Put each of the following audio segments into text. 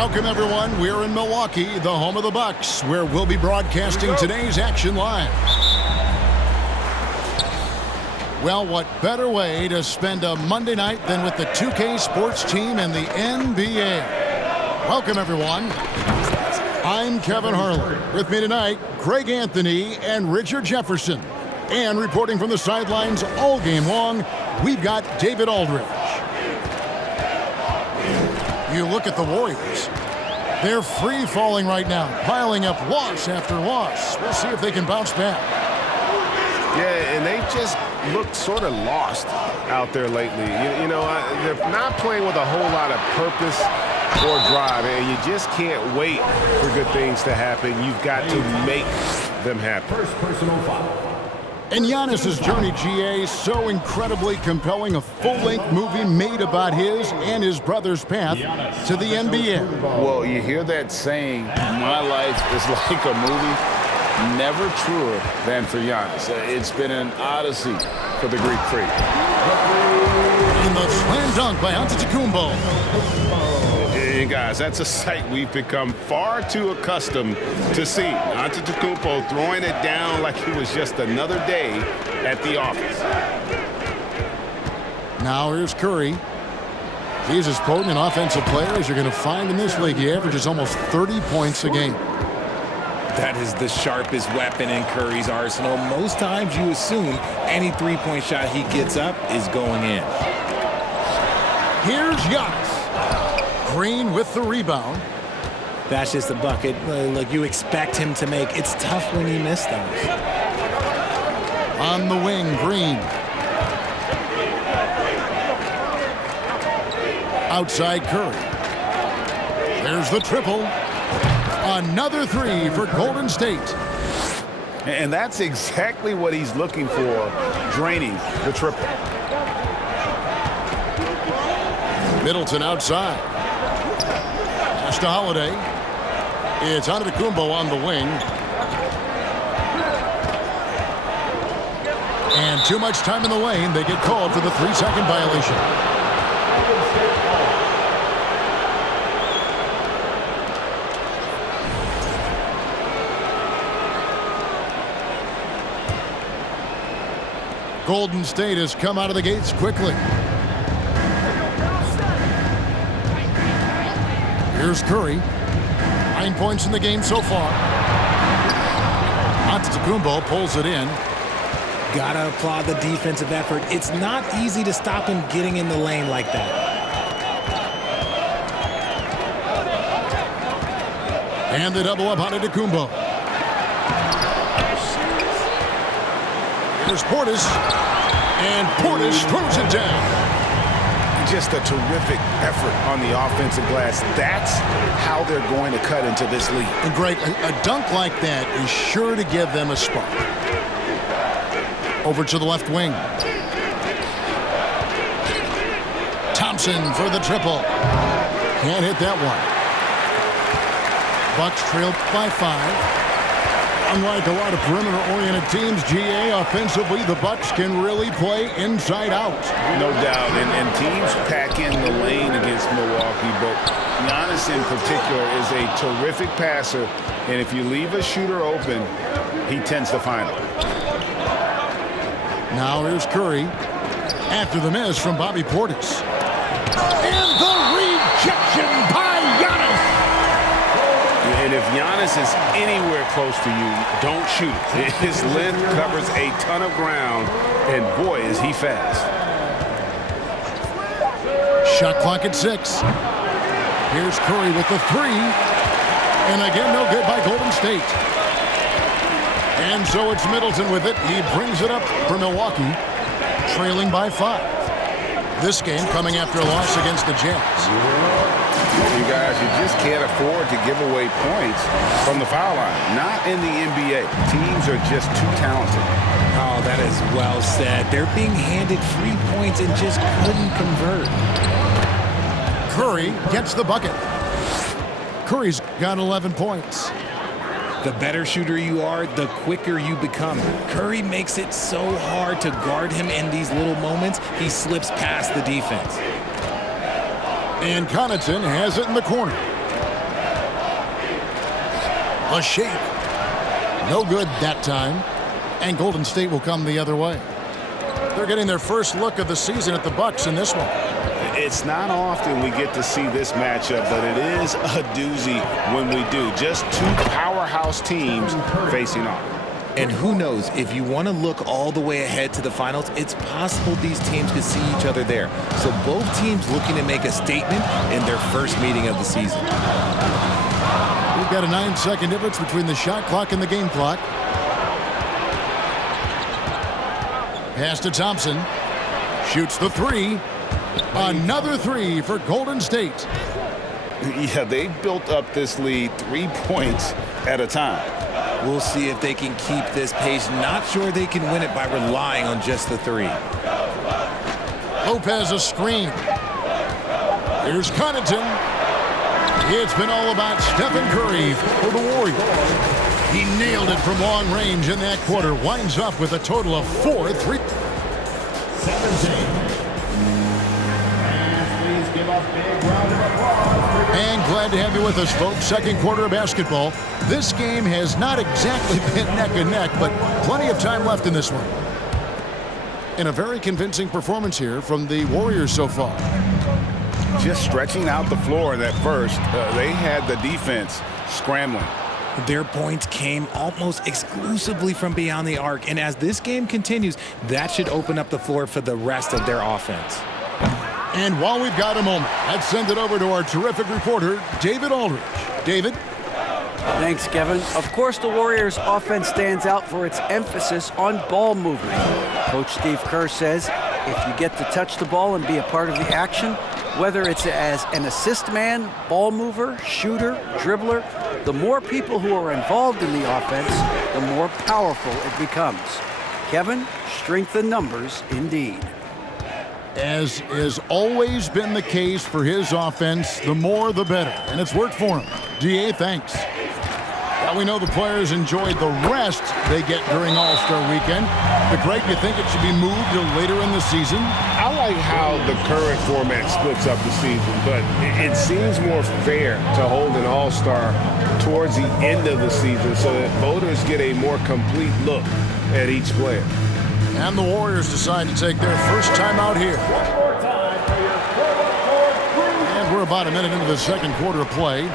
Welcome, everyone. We're in Milwaukee, the home of the Bucks, where we'll be broadcasting today's action live. Well, what better way to spend a Monday night than with the 2K sports team and the NBA? Welcome, everyone. I'm Kevin Harlan. With me tonight, Greg Anthony and Richard Jefferson. And reporting from the sidelines all game long, we've got David Aldridge. You look at the Warriors. They're free-falling right now, piling up loss after loss. We'll see if they can bounce back. Yeah, and they just looked sort of lost out there lately. You know, they're not playing with a whole lot of purpose or drive, and you just can't wait for good things to happen. You've got to make them happen. First personal foul. And Giannis's journey, GA, so incredibly compelling. A full-length movie made about his and his brother's path to the NBA. Well, you hear that saying, my life is like a movie, never truer than for Giannis. It's been an odyssey for the Greek freak. And the slam dunk by Antetokounmpo. And guys, that's a sight we've become far too accustomed to seeing. Antetokounmpo throwing it down like it was just another day at the office. Now here's Curry. He's as potent an offensive player as you're going to find in this league. He averages almost 30 points a game. That is the sharpest weapon in Curry's arsenal. Most times you assume any three-point shot he gets up is going in. Here's Giannis. Green with the rebound. That's just a bucket. Look, you expect him to make. It's tough when he missed those. On the wing, Green. Outside Curry. There's the triple. Another three for Golden State. And that's exactly what he's looking for, draining the triple. Middleton outside. Pass to Holiday. It's Antetokounmpo on the wing. And too much time in the lane. They get called for the 3-second violation. Golden State has come out of the gates quickly. Here's Curry. 9 points in the game so far. Antetokounmpo pulls it in. Gotta applaud the defensive effort. It's not easy to stop him getting in the lane like that. And the double up Antetokounmpo. Here's Portis. And Portis throws it down. Just a terrific effort on the offensive glass. That's how they're going to cut into this league. And Greg, a dunk like that is sure to give them a spark. Over to the left wing. Thompson for the triple. Can't hit that one. Bucks trailed by 5. Unlike a lot of perimeter-oriented teams, GA, offensively, the Bucks can really play inside out. No doubt, and teams pack in the lane against Milwaukee, but Giannis in particular is a terrific passer, and if you leave a shooter open, he tends to find it. Now here's Curry. After the miss from Bobby Portis. And the rejection by Giannis! And if Giannis is anywhere close to you, don't shoot it. His length covers a ton of ground, and boy, is he fast. Shot clock at 6. Here's Curry with the 3. And again, no good by Golden State. And so it's Middleton with it. He brings it up for Milwaukee, trailing by 5. This game coming after a loss against the Jazz. You guys, you just can't afford to give away points from the foul line. Not in the NBA. Teams are just too talented. Oh, that is well said. They're being handed free points and just couldn't convert. Curry gets the bucket. Curry's got 11 points. The better shooter you are, the quicker you become. Curry makes it so hard to guard him in these little moments. He slips past the defense. And Connaughton has it in the corner. A shake. No good that time. And Golden State will come the other way. They're getting their first look of the season at the Bucks in this one. It's not often we get to see this matchup, but it is a doozy when we do. Just two powerhouse teams facing off. And who knows, if you want to look all the way ahead to the finals, it's possible these teams could see each other there. So both teams looking to make a statement in their first meeting of the season. We've got a 9-second difference between the shot clock and the game clock. Pass to Thompson. Shoots the three. Another three for Golden State. Yeah, they've built up this lead 3 points at a time. We'll see if they can keep this pace. Not sure they can win it by relying on just the three. Lopez a screen. Here's Connaughton. It's been all about Stephen Curry for the Warriors. He nailed it from long range in that quarter. Winds up with a total of 4 3. 17. Please give a big round of applause. And glad to have you with us, folks. Second quarter of basketball. This game has not exactly been neck and neck, but plenty of time left in this one. And a very convincing performance here from the Warriors so far. Just stretching out the floor in that first. They had the defense scrambling. Their points came almost exclusively from beyond the arc. And as this game continues, that should open up the floor for the rest of their offense. And while we've got a moment, let's send it over to our terrific reporter, David Aldridge. David? Thanks, Kevin. Of course, the Warriors' offense stands out for its emphasis on ball movement. Coach Steve Kerr says if you get to touch the ball and be a part of the action, whether it's as an assist man, ball mover, shooter, dribbler, the more people who are involved in the offense, the more powerful it becomes. Kevin, strength in numbers indeed. As has always been the case for his offense, the more the better. And it's worked for him. DA, thanks. Now we know the players enjoyed the rest they get during All-Star Weekend. But Greg, you think it should be moved to later in the season? I like how the current format splits up the season, but it seems more fair to hold an All-Star towards the end of the season so that voters get a more complete look at each player. And the Warriors decide to take their first time out here. And we're about a minute into the second quarter of play.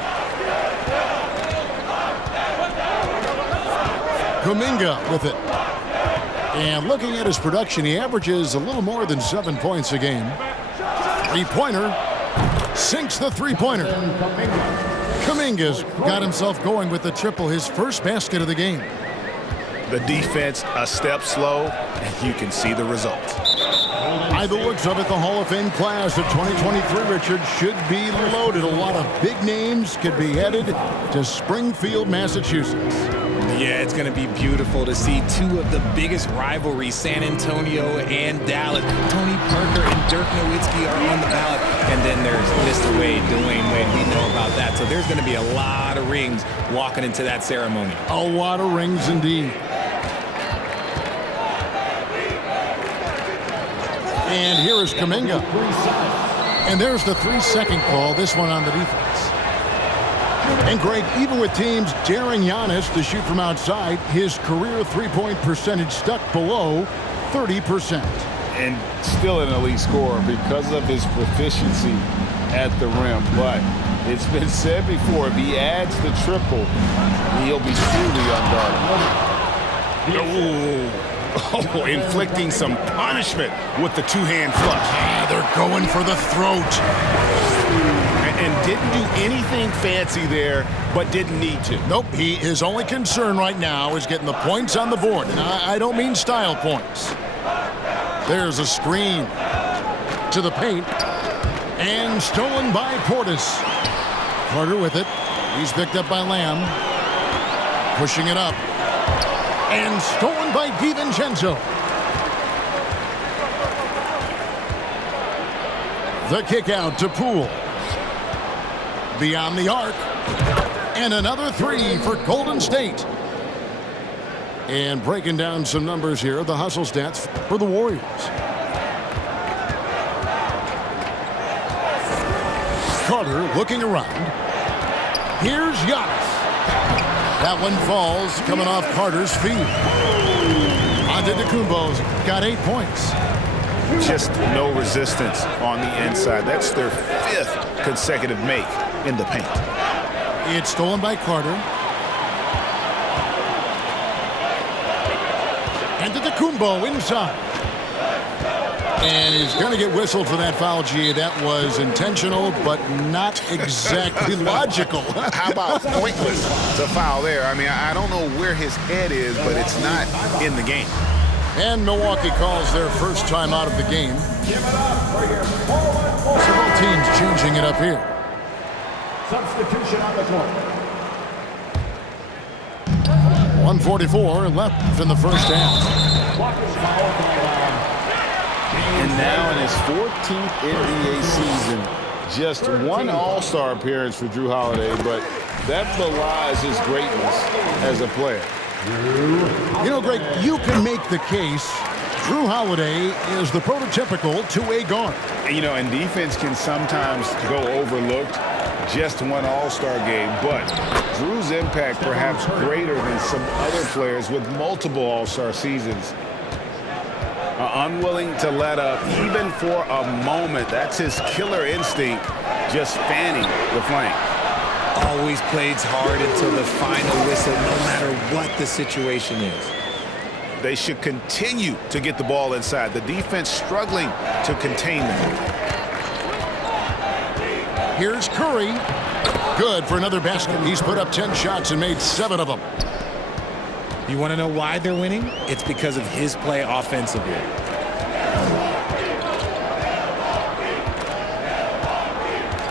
Kuminga with it. And looking at his production, he averages a little more than 7 points a game. Three-pointer. Sinks the three-pointer. Kuminga's got himself going with the triple, his first basket of the game. The defense a step slow, and you can see the results. By the looks of it, the Hall of Fame class of 2023, Richard, should be loaded. A lot of big names could be headed to Springfield, Massachusetts. Yeah, it's going to be beautiful to see two of the biggest rivalries, San Antonio and Dallas. Tony Parker and Dirk Nowitzki are on the ballot. And then there's Mr. Wade, Dwayne Wade. We know about that. So there's going to be a lot of rings walking into that ceremony. A lot of rings indeed. And here is Kuminga. And there's the 3-second call, this one on the defense. And Greg, even with teams daring Giannis to shoot from outside, his career three-point percentage stuck below 30%. And still an elite scorer because of his proficiency at the rim. But it's been said before, if he adds the triple, he'll be truly unguardable. Oh, inflicting some punishment with the two-hand flush. They're going for the throat. And didn't do anything fancy there, but didn't need to. Nope, his only concern right now is getting the points on the board. And I don't mean style points. There's a screen to the paint. And stolen by Portis. Carter with it. He's picked up by Lamb. Pushing it up. And stolen by DiVincenzo. The kick out to Poole. Beyond the arc. And another three for Golden State. And breaking down some numbers here, the hustle stats for the Warriors. Carter looking around. Here's Giannis. That one falls, coming off Carter's feet. Antetokounmpo's got 8 points. Just no resistance on the inside. That's their 5th consecutive make in the paint. It's stolen by Carter. Antetokounmpo inside. And he's going to get whistled for that foul, G. That was intentional, but not exactly logical. How about pointless? It's a foul there. I mean, I don't know where his head is, but it's not in the game. And Milwaukee calls their first time out of the game. Several teams changing it up here. Substitution on the court. 1:44 left in the first half. Blocking foul by And now in his 14th NBA season, just one All-Star appearance for Drew Holiday, but that belies his greatness as a player. You know, Greg, you can make the case Drew Holiday is the prototypical two-way guard. You know, and defense can sometimes go overlooked. Just one All-Star game, but Drew's impact perhaps greater than some other players with multiple All-Star seasons. Unwilling to let up even for a moment. That's his killer instinct, just fanning the flank. Always plays hard until the final whistle, no matter what the situation is. They should continue to get the ball inside. The defense struggling to contain them. Here's Curry. Good for another basket. He's put up 10 shots and made 7 of them. You want to know why they're winning? It's because of his play offensively.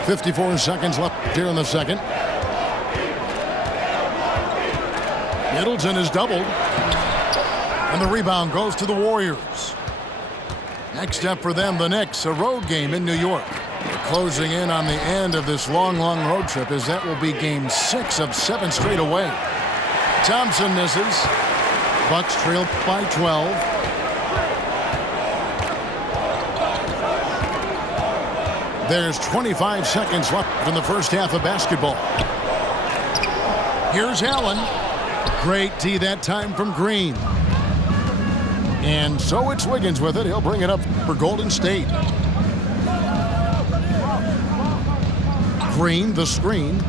.54 seconds left here in the second. Middleton is doubled. And the rebound goes to the Warriors. Next up for them, the Knicks, a road game in New York. They're closing in on the end of this long road trip, as that will be game 6 of 7 straight away. Thompson misses. Bucks trail by 12. There's 25 seconds left in the first half of basketball. Here's Allen. Great D that time from Green. And so it's Wiggins with it. He'll bring it up for Golden State. Green, the screen.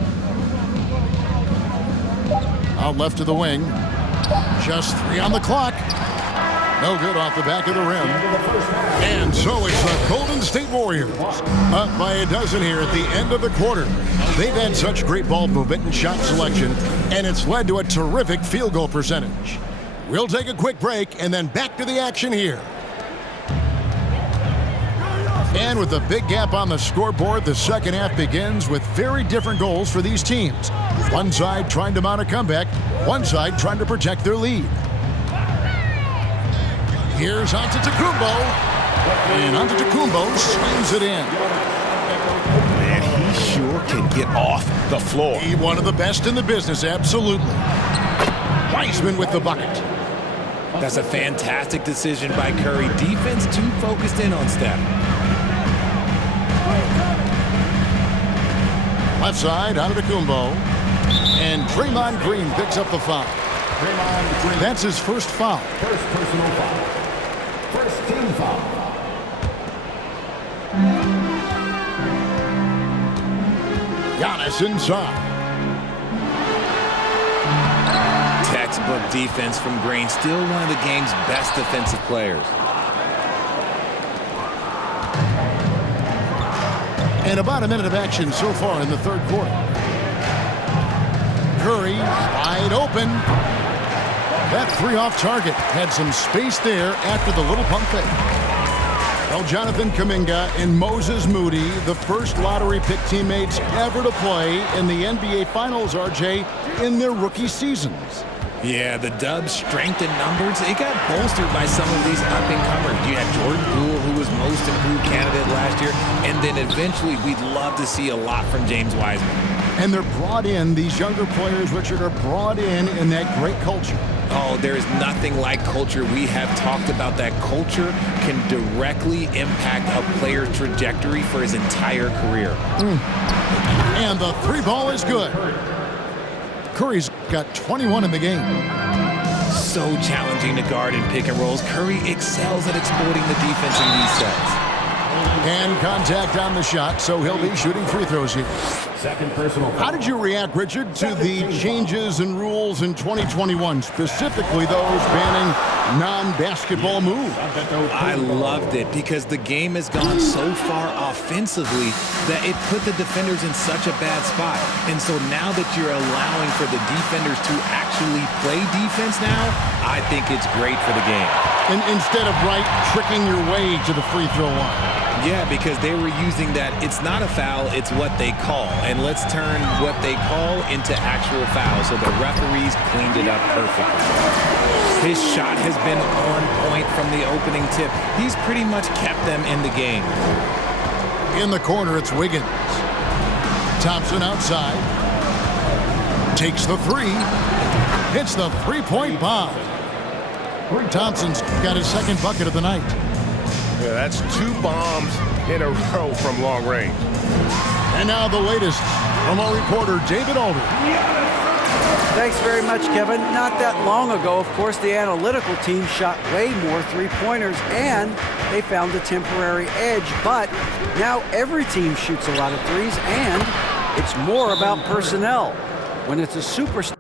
Out left to the wing. Just 3 on the clock. No good off the back of the rim. And so it's the Golden State Warriors. Up by a dozen here at the end of the quarter. They've had such great ball movement and shot selection, and it's led to a terrific field goal percentage. We'll take a quick break and then back to the action here. And with a big gap on the scoreboard, the second half begins with very different goals for these teams. One side trying to mount a comeback, one side trying to protect their lead. Here's Antetokounmpo, and Antetokounmpo slams it in. Man, he sure can get off the floor. He one of the best in the business, absolutely. Wiseman with the bucket. That's a fantastic decision by Curry. Defense too focused in on Steph. Left side, Antetokounmpo. And Draymond Green picks up the foul. That's his first foul. First personal foul. First team foul. Giannis inside. Textbook defense from Green. Still one of the game's best defensive players. And about a minute of action so far in the third quarter. Curry wide open. That 3 off target had some space there after the little pump fake. Well, Jonathan Kuminga and Moses Moody, the first lottery pick teammates ever to play in the NBA Finals, RJ, in their rookie seasons. Yeah, the Dubs' strength in numbers, it got bolstered by some of these up-and-comers. You had Jordan Poole, who was most improved candidate last year, and then eventually we'd love to see a lot from James Wiseman. And they're brought in, these younger players, Richard, are brought in that great culture. Oh, there is nothing like culture. We have talked about that culture can directly impact a player's trajectory for his entire career. And the 3 ball is good. Curry's got 21 in the game. So challenging to guard in pick and rolls. Curry excels at exploiting the defense in these sets. And contact on the shot, so he'll be shooting free throws here. Second personal foul. How did you react, Richard, to the changes in rules in 2021, specifically those banning non-basketball moves? I loved it because the game has gone so far offensively that it put the defenders in such a bad spot. And so now that you're allowing for the defenders to actually play defense now, I think it's great for the game. And instead of tricking your way to the free throw line. Yeah, because they were using that it's not a foul, it's what they call. And let's turn what they call into actual foul. So the referees cleaned it up perfectly. His shot has been on point from the opening tip. He's pretty much kept them in the game. In the corner, it's Wiggins. Thompson outside. Takes the three. Hits the three-point bomb. Thompson's got his second bucket of the night. Yeah, that's 2 bombs in a row from long range. And now the latest from our reporter, David Alder. Thanks very much, Kevin. Not that long ago, of course, the analytical team shot way more three-pointers, and they found a temporary edge. But now every team shoots a lot of threes, and it's more about personnel. When it's a superstar.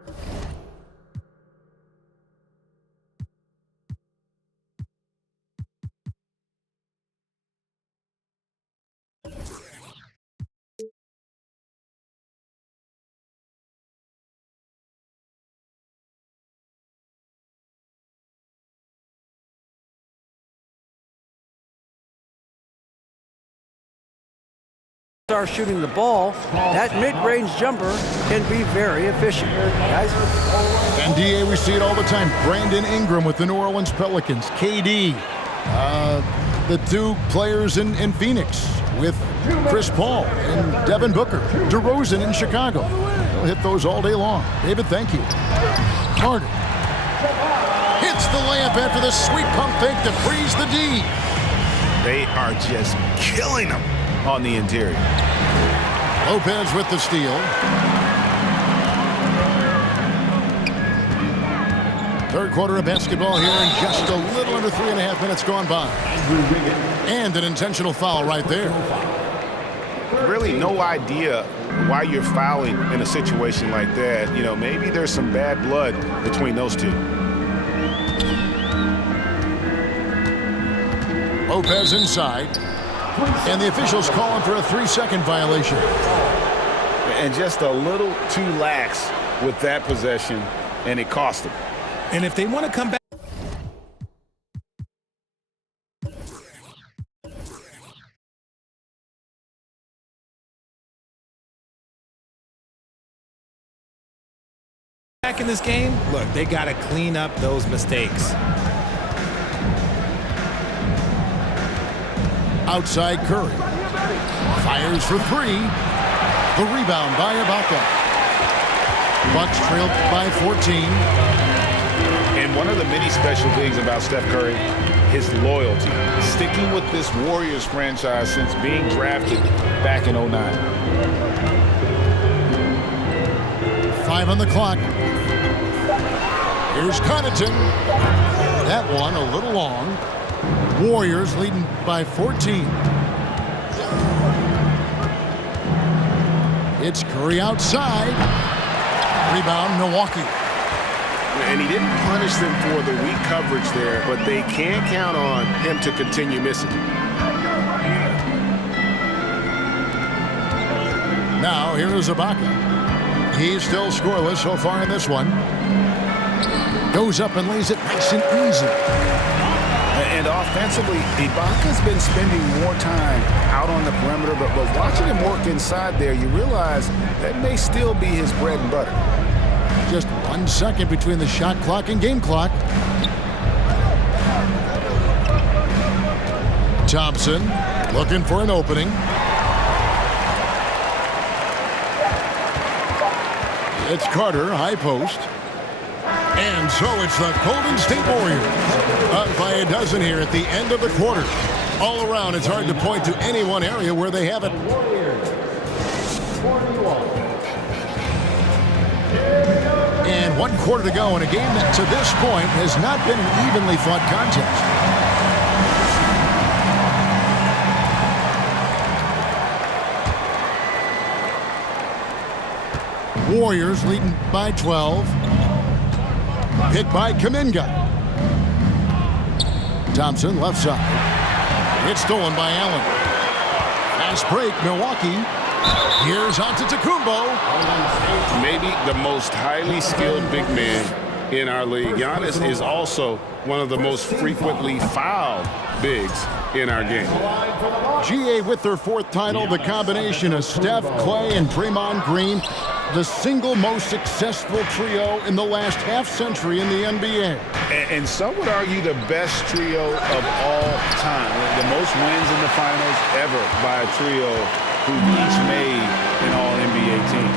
Are shooting the ball, that mid-range jumper can be very efficient. Guys? And DA, we see it all the time. Brandon Ingram with the New Orleans Pelicans. KD, the 2 players in Phoenix with Chris Paul and Devin Booker. DeRozan in Chicago. They'll hit those all day long. David, thank you. Carter hits the layup after the sweet pump fake to freeze the D. They are just killing them on the interior. Lopez with the steal. Third quarter of basketball here, and just a little under 3.5 minutes gone by. And an intentional foul right there. Really no idea why you're fouling in a situation like that. You know, maybe there's some bad blood between those two. Lopez inside. And the officials calling for a 3-second violation. And just a little too lax with that possession, and it cost them. And if they want to come back. Back in this game, look, they got to clean up those mistakes. Outside Curry. Fires for 3. The rebound by Ibaka. Bucks trailed by 14. And one of the many special things about Steph Curry, his loyalty. Sticking with this Warriors franchise since being drafted back in 09. 5 on the clock. Here's Connaughton. That one a little long. Warriors leading by 14. It's Curry outside. Rebound, Milwaukee. And he didn't punish them for the weak coverage there, but they can't count on him to continue missing. Now, here is Ibaka. He's still scoreless so far in this one. Goes up and lays it nice and easy. And offensively, Ibaka's been spending more time out on the perimeter, but watching him work inside there, you realize that may still be his bread and butter. Just 1 second between the shot clock and game clock. Thompson looking for an opening. It's Carter, high post. And so it's the Golden State Warriors up by a dozen here at the end of the quarter. All around, it's hard to point to any one area where they have it. Warriors 41. 1 quarter to go in a game that to this point has not been an evenly fought contest. Warriors leading by 12. Hit by Kuminga. Thompson left side. It's stolen by Allen. Fast break, Milwaukee. Here's Antetokounmpo. Maybe the most highly skilled big man in our league. Giannis is also one of the most frequently fouled bigs in our game. GA with their 4th title, the combination of Steph, Clay, and Draymond Green, the single most successful trio in the last half-century in the NBA. And some would argue the best trio of all time. The most wins in the finals ever by a trio who each made an All-NBA team.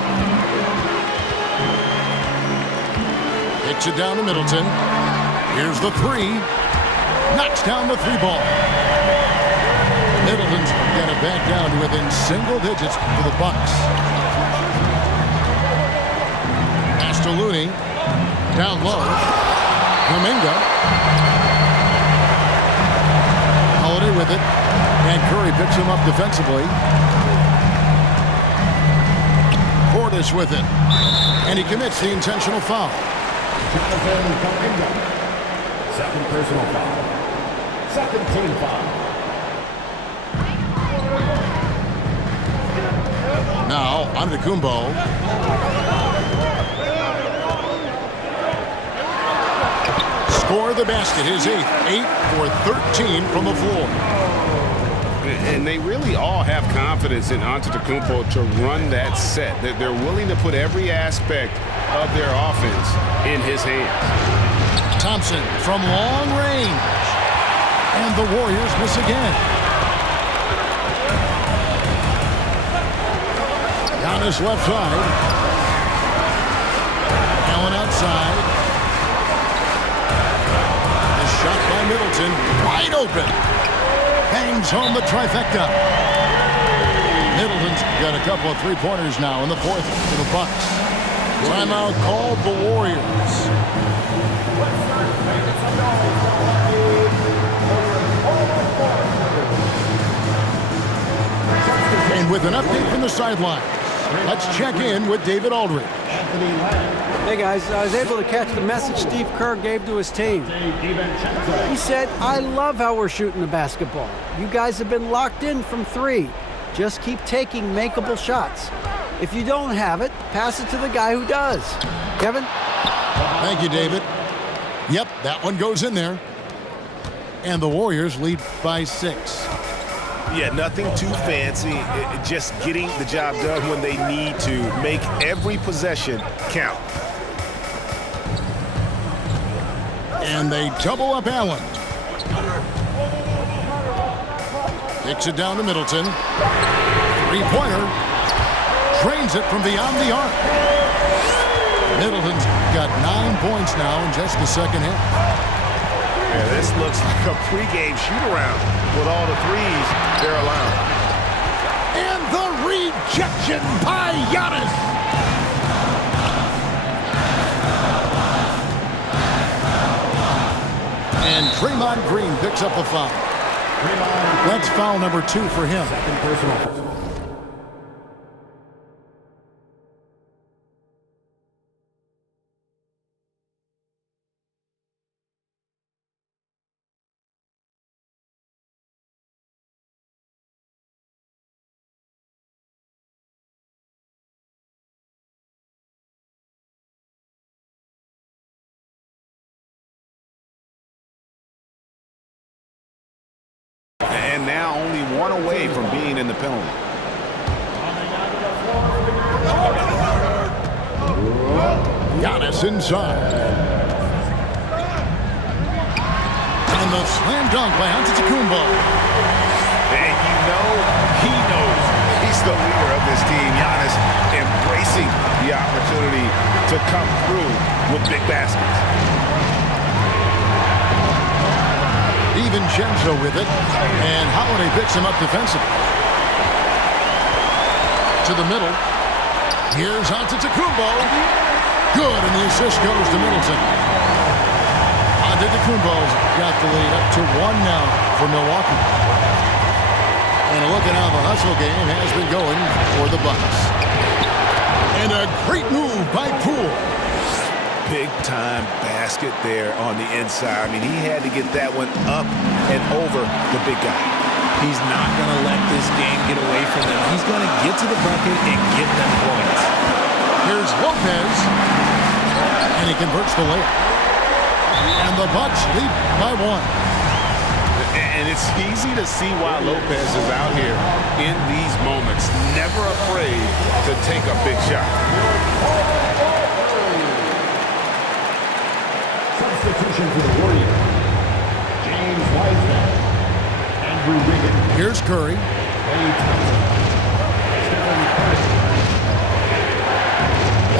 Kicks it down to Middleton. Here's the 3. Knocks down the 3 ball. Middleton's got it back down to within single digits for the Bucks. Pass to Looney. Down low. Kuminga. Holiday with it. And Curry picks him up defensively. Portis with it. And he commits the intentional foul. Second personal foul. Second team foul. Now, Antetokounmpo. Score the basket, his 8th. 8 for 13 from the floor. And they really all have confidence in Antetokounmpo to run that set. That they're willing to put every aspect of their offense in his hands. Thompson from long range. And the Warriors miss again. Giannis left side. Allen outside. The shot by Middleton. Wide open. Hangs home the trifecta. Middleton's got a couple of 3-pointers now in the 4th for the Bucks. Timeout called the Warriors. And with an update from the sidelines, let's check in with David Aldridge. Hey guys, I was able to catch the message Steve Kerr gave to his team. He said, "I love how we're shooting the basketball. You guys have been locked in from 3. Just keep taking makeable shots. If you don't have it, pass it to the guy who does." Kevin? Thank you, David. Yep, that one goes in there. And the Warriors lead by 6. Yeah, nothing too fancy. Just getting the job done when they need to. Make every possession count. And they double up Allen. Kicks it down to Middleton. 3-pointer. Drains it from beyond the arc. Middleton's got 9 points now in just the second half. Yeah, this looks like a pregame shoot-around with all the threes they're allowing. And the rejection by Giannis. And Draymond Green picks up the foul. That's foul number 2 for him. Second personal. And now only one away from being in the penalty. Giannis inside. And the slam dunk by Antetokounmpo. And you know he knows he's the leader of this team. Giannis embracing the opportunity to come through with big baskets. DiVincenzo with it, and Holiday picks him up defensively. To the middle. Here's Antetokounmpo. Good, and the assist goes to Middleton. Antetokounmpo's got the lead up to 1 now for Milwaukee. And look at how the hustle game has been going for the Bucks. And a great move by Poole. Big-time basket there on the inside. I mean, he had to get that one up and over the big guy. He's not going to let this game get away from him. He's going to get to the bucket and get them points. Here's Lopez. And he converts the layup. And the Bucks lead by 1. And it's easy to see why Lopez is out here in these moments, never afraid to take a big shot. Substitution for the Warriors. James Wiseman. Andrew Wiggins. Here's Curry. Ray Thompson. Stephen Curry.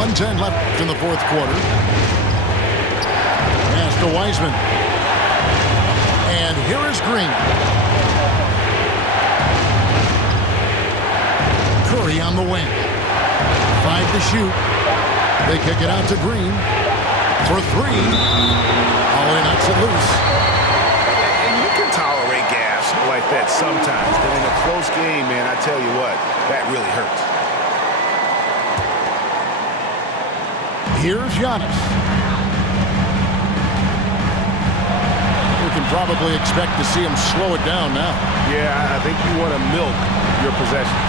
1:10 left in the fourth quarter. Pass to Wiseman. And here is Green. Curry on the wing. 5 to shoot. They kick it out to Green for 3. Oh, he knocks it loose. And you can tolerate gaffes like that sometimes, but in a close game, man, I tell you what, that really hurts. Here's Giannis. We can probably expect to see him slow it down now. Yeah, I think you want to milk your possessions.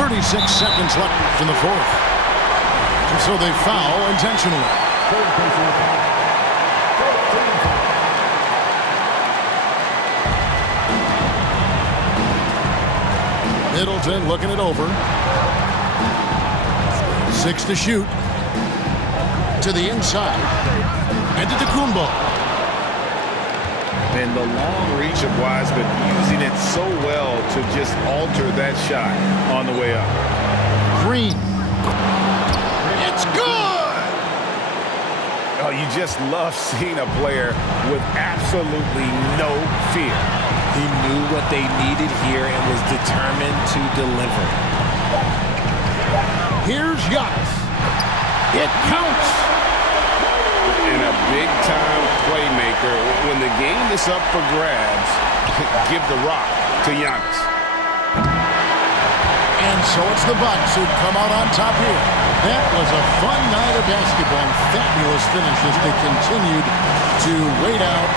36 seconds left in the fourth. And so they foul intentionally. Third personal foul. 13 foul. Middleton looking it over. 6 to shoot. To the inside. Antetokounmpo. And the long reach of Wiseman, using it so well to just alter that shot on the way up. Green. It's good! Oh, you just love seeing a player with absolutely no fear. He knew what they needed here and was determined to deliver. Here's Giannis. It counts. And a big-time playmaker. When the game is up for grabs, give the rock to Giannis. And so it's the Bucks who come out on top here. That was a fun night of basketball. Fabulous finish as they continued to wait out